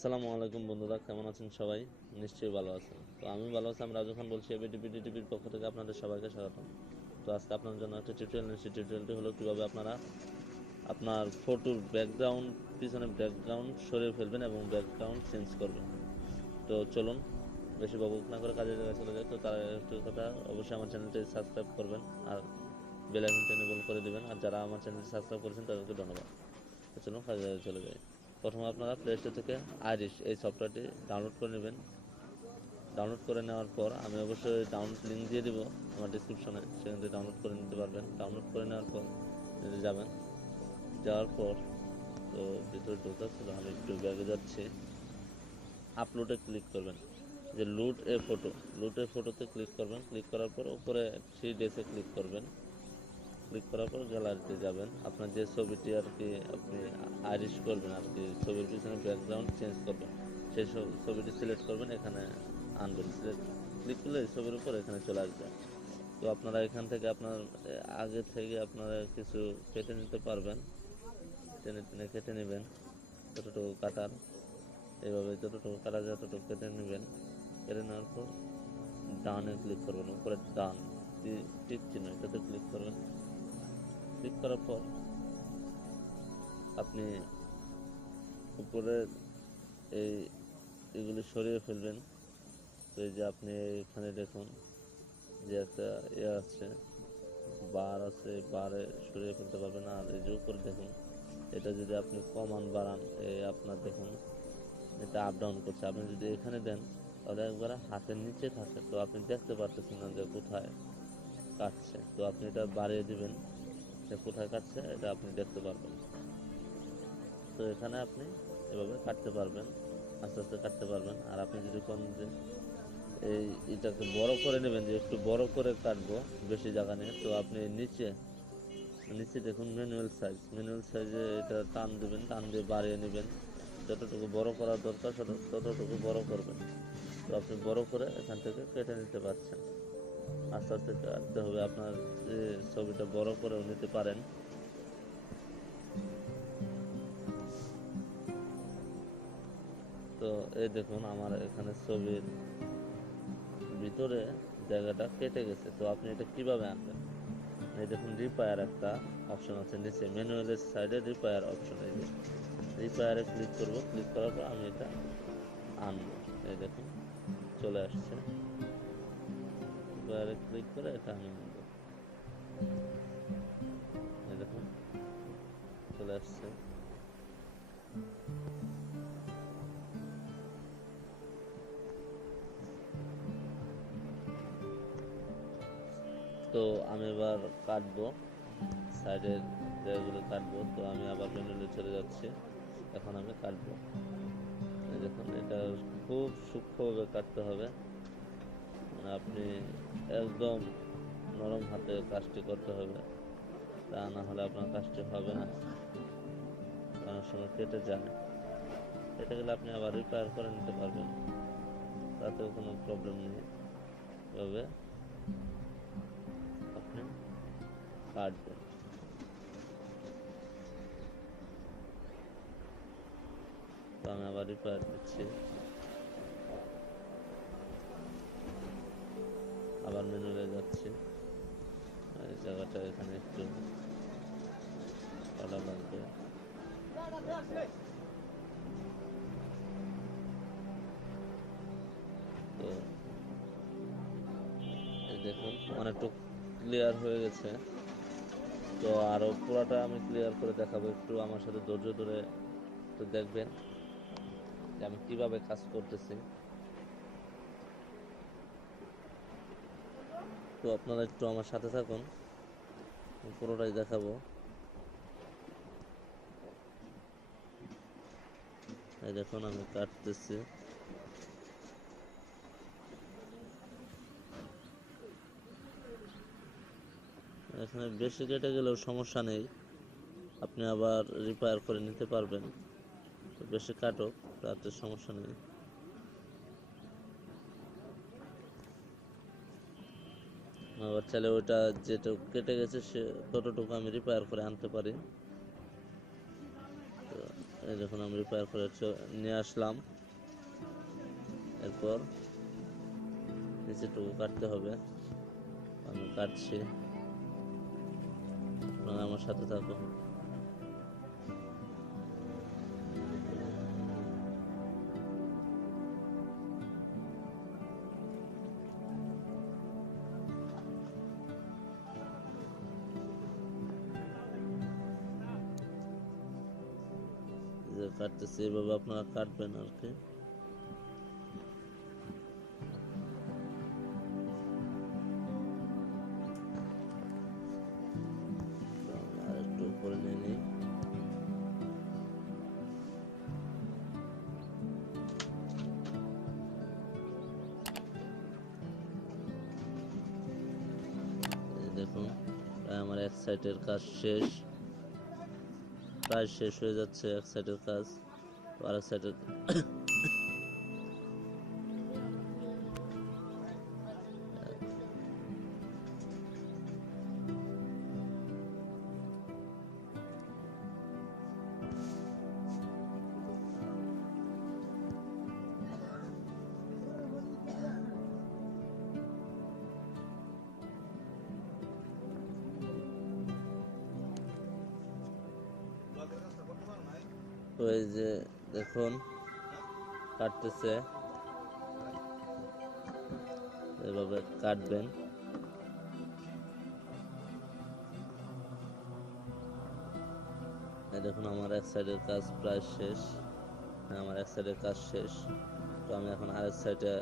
আসসালামু আলাইকুম বন্ধুরা, কেমন আছেন সবাই? নিশ্চয়ই ভালো আছেন। তো আমি ভালো আছি। আমি রাজু খান বলছি এবিটিপিটি টিভির পক্ষ থেকে আপনাদের সবাইকে স্বাগতম। তো আজকে আপনাদের জন্য একটা টিউটোরিয়াল নিয়েছি। টিউটোরিয়ালটি হলো কীভাবে আপনারা আপনার ফটোর ব্যাকগ্রাউন্ড, পিছনে ব্যাকগ্রাউন্ড সরিয়ে ফেলবেন এবং ব্যাকগ্রাউন্ড চেঞ্জ করবেন। তো চলুন বেশি বকবক না করে কাজে চলে যায়। তো তার একটু কথা, অবশ্যই আমার চ্যানেলটি সাবস্ক্রাইব করবেন আর বেল আইকনটি এনেবল করে দেবেন। আর যারা আমার চ্যানেলটি সাবস্ক্রাইব করেছেন তাদেরকে ধন্যবাদ। তো চলুন কাজে চলে যাই। প্রথমে আপনারা প্লে স্টোর থেকে আইরিশ এই সফটওয়্যারটি ডাউনলোড করে নেবেন। ডাউনলোড করে নেওয়ার পর আমি অবশ্যই ডাউনলোড লিঙ্ক দিয়ে দিব আমার ডিসক্রিপশনে, সেখান থেকে ডাউনলোড করে নিতে পারবেন। ডাউনলোড করে নেওয়ার পর যাবেন, যাওয়ার পর তো ভিতরে ঢোকা ছিল, আমি একটু ব্যাগে যাচ্ছি। আপলোডে ক্লিক করবেন, যে লুট এ ফটোতে ক্লিক করবেন। ক্লিক করার পর উপরে 3 ডেসে ক্লিক করবেন। ক্লিক করার পর গ্যালারিতে যাবেন। আপনার যে ছবিটি আর কি আপনি আইরিশ করবেন আর কি, ছবির পিছনে ব্যাকগ্রাউন্ড চেঞ্জ করবেন, সেই ছবিটি সিলেক্ট করবেন, এখানে আনবেন। সিলেক্ট ক্লিক করলে এই ছবির উপর এখানে চলে আসবে। তো আপনারা এখান থেকে আপনার আগে থেকে আপনারা কিছু কেটে নিতে পারবেন। টেনে টেনে কেটে নেবেন যতটুকু কাটার, এইভাবে যতটুকু কাটা যায় ততটুকু কেটে নেবেন। কেটে নেওয়ার পর ডানে ক্লিক করবেন, উপরে ডান টিক চিহ্ন এটাতে ক্লিক করবেন। ক্লিক করার পর আপনি উপরে এগুলি সরিয়ে ফেলবেন। তো এই যে আপনি এখানে দেখুন যে একটা আছে, বার আছে, বারে সরিয়ে ফেলতে পারবেন। আর এই যে উপরে দেখুন, এটা যদি আপনি কমান বাড়ান, আপনার দেখুন এটা আপ ডাউন করছে। আপনি যদি এখানে দেন তাহলে একবারে হাতের নিচে থাকে, তো আপনি দেখতে পারতেছেন না যে কোথায় কাটছে। তো আপনি এটা বাড়িয়ে দিবেন, যে কোথায় কাটছে এটা আপনি দেখতে পারবেন। তো এখানে আপনি এভাবে কাটতে পারবেন, আস্তে আস্তে কাটতে পারবেন। আর আপনি যদি কোন যে এটাকে বড় করে নেবেন, যে একটু বড় করে কাটবো বেশি জায়গা নিয়ে, তো আপনি নিচে নিচে দেখুন ম্যানুয়াল সাইজে এটা টান দেবেন, টান দিয়ে বাড়িয়ে নেবেন। যতটুকু বড় করার দরকার ততটুকু বড় করবেন। তো আপনি বড় করে এখান থেকে কেটে নিতে পারছেন। আস্তে আস্তে কাটতে হবে, আপনার যে ছবিটা বড় করেও নিতে পারেন। তো এই দেখুন আমার এখানে ছবির ভিতরে জায়গাটা কেটে গেছে। তো আপনি এটা কিভাবে আনবেন? এই দেখুন রিপায়ার একটা অপশন আছে নিচে, ম্যানুয়ালের সাইডে রিপায়ার অপশন। এই যে রিপায়ারে ক্লিক করব। ক্লিক করার পর আমি এটা আনবো। এই দেখুন চলে আসছে। রিপায়ারে ক্লিক করে এটা আমি আনবো। এই দেখুন চলে আসছে। তো আমি এবার কাটবো, সাইডের জায়গাগুলো কাটবো। তো আমি আবার ম্যানুয়ালে চলে যাচ্ছি, এখন আমি কাটবো। এই দেখুন এটা খুব সূক্ষ্মভাবে কাটতে হবে, মানে আপনি একদম নরম হাতে কাজটি করতে হবে, তা না হলে আপনার কাজটি হবে না। অনেক সময় কেটে যায়, কেটে গেলে আপনি আবার রিপেয়ার করে নিতে পারবেন, তাতেও কোনো প্রবলেম নেই। এভাবে আপনি কাটবেন। তো আমি আবার রিপেয়ার দিচ্ছি, আবার মেনুতে যাচ্ছি। এই জায়গাটা এখানে একটু কাটা লাগবে। তো এই দেখুন অনেকটুকু ক্লিয়ার হয়ে গেছে। তো আরো পুরাটা আমি ক্লিয়ার করে দেখাবো, একটু আমার সাথে ধৈর্য ধরে একটু দেখবেন যে আমি কিভাবে কাজ করতেছি। তো আপনারা একটু আমার সাথে থাকুন, পুরোটাই দেখাবো। এই দেখুন আমি কাটতেছি। এখানে বেশি কেটে গেলেও সমস্যা নেই, আপনি আবার রিপেয়ার করে নিতে পারবেন। তো বেশি কাটুক, তাতে সমস্যা নেই। আবার চাইলে ওইটা যেটা কেটে গেছে সে ততটুকু আমি রিপেয়ার করে আনতে পারি। তো এই দেখুন আমি রিপেয়ার করে নিয়ে আসলাম। এরপর নিচেটুকু কাটতে হবে, আমি কাটছি, আপনারা আমার সাথে থাকুন। কাটতেছি, এইভাবে আপনারা কাটবেন আর কি। আর একটু উপরে নিয়ে নিই। দেখুন আমার এক সাইডের কাজ শেষ, প্রায় শেষ হয়ে যাচ্ছে এক সাইডের কাজ। আরেক সাইডের ওই যে দেখুন কাটতেছে, এভাবে কাটবেন। দেখুন আমার এক সাইডের কাজ প্রায় শেষ, আমার এক সাইডের কাজ শেষ। তো আমি এখন আরেক সাইডে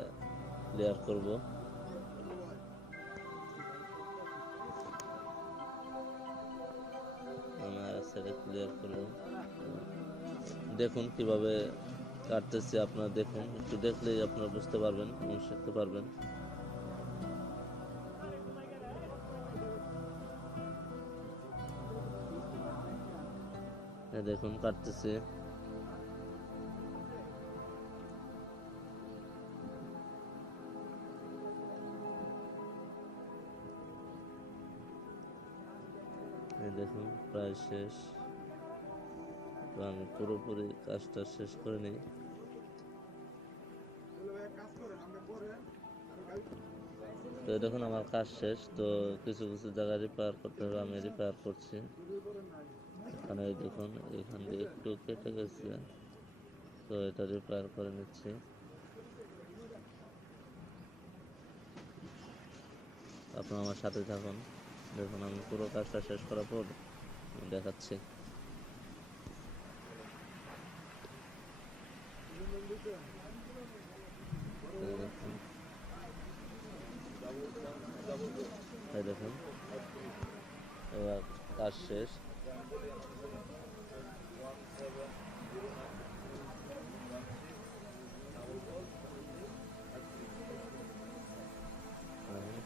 ক্লিয়ার করব। আমি আরেক সাইডে ক্লিয়ার করব। দেখুন কিভাবে কাটতেছি, আপনারা দেখুন, একটু দেখলেই আপনারা বুঝতে পারবেন এবং শিখতে পারবেন। দেখুন কাটতেছি, দেখুন প্রায় শেষ। তো আমি পুরোপুরি কাজটা শেষ করে নিই। তো দেখুন আমার কাজ শেষ। তো কিছু কিছু জায়গায় রিপেয়ার করতে হবে, আমি রিপেয়ার করছি। এখানে দেখুন এখান দিয়ে একটু কেটে গেছে, তো এটা রিপেয়ার করে নিচ্ছি। আপনারা আমার সাথে থাকুন। দেখুন আমি পুরো কাজটা শেষ করার পর দেখাচ্ছি। দেখুন এবার কাজ শেষ।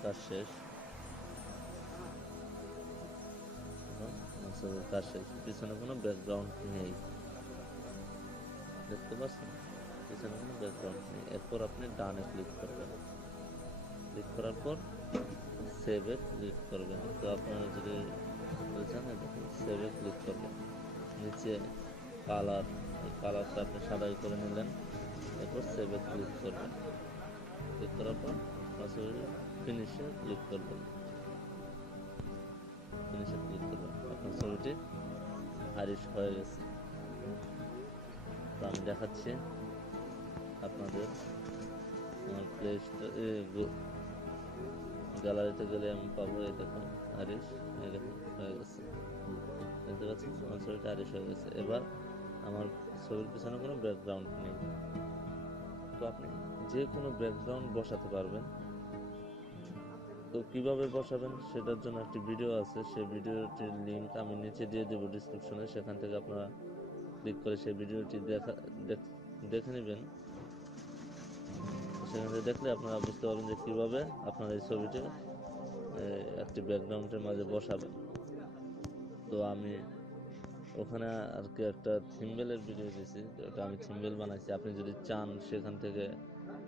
কাজ শেষ, কাজ শেষ। পিছনে কোনো ব্যাকগ্রাউন্ড নেই, দেখতে পাচ্ছেন পিছনে কোনো ব্যাকগ্রাউন্ড নেই। এরপর আপনি ডানে ক্লিক করবেন, ক্লিক করার পর সেভে ক্লিক করবেন। তো আপনারা যদি বুঝছেন, দেখুন সেভে ক্লিক করবেন। নিচে কালার, এই কালারটা আপনি সাদাই করে নিলেন। এরপর সেভে ক্লিক করবেন, ক্লিক করার পর ফিনিশে ক্লিক করবেন, ফিনিশে ক্লিক করবেন। আপনার ছবিটি আরিশ হয়ে গেছে। তো আমি দেখাচ্ছি আপনাদের। আমার প্লে গ্যালারিতে গেলে আমি পাবো, এই দেখুন আরিশ, এই দেখুন হয়ে গেছে, দেখতে পাচ্ছেন আমার ছবিটা আরিশ হয়ে গেছে। এবার আমার ছবির পিছনে কোনো ব্যাকগ্রাউন্ড নেই। তো আপনি যে কোনো ব্যাকগ্রাউন্ড বসাতে পারবেন। তো কিভাবে বসাবেন সেটার জন্য একটি ভিডিও আছে, সেই ভিডিওটির লিঙ্ক আমি নিচে দিয়ে দেবো ডিসক্রিপশনে। সেখান থেকে আপনারা ক্লিক করে সেই ভিডিওটি দেখে নেবেন। সেখান থেকে দেখলে আপনারা বুঝতে পারবেন যে কীভাবে আপনারা এই ছবিটি একটি ব্যাকগ্রাউন্ডের মাঝে বসাবেন। তো আমি ওখানে আর কি একটা থিম্বেলের ভিডিও দিয়েছি, ওটা আমি থিম্বেল বানাইছি। আপনি যদি চান সেখান থেকে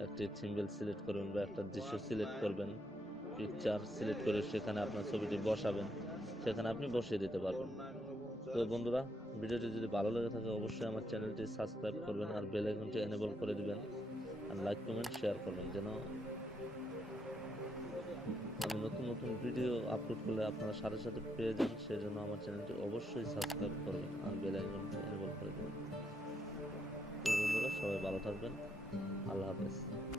একটি থিম্বেল সিলেক্ট করবেন বা একটা দৃশ্য সিলেক্ট করবেন, পিকচার সিলেক্ট করে সেখানে আপনার ছবিটি বসাবেন, সেখানে আপনি বসিয়ে দিতে পারবেন। তো বন্ধুরা, ভিডিওটি যদি ভালো লেগে থাকে অবশ্যই আমার চ্যানেলটি সাবস্ক্রাইব করবেন আর বেল আইকনটি এনেবল করে দিবেন আর লাইক কমেন্ট শেয়ার করবেন, যেন আমি নতুন নতুন ভিডিও আপলোড করলে আপনারা সাথে সাথে পেয়ে যান। সেই জন্য আমার চ্যানেলটি অবশ্যই সাবস্ক্রাইব করবেন আর বেল আইকনটি এনেবল করে দেবেন। তো বন্ধুরা, সবাই ভালো থাকবেন। আল্লাহ হাফেজ।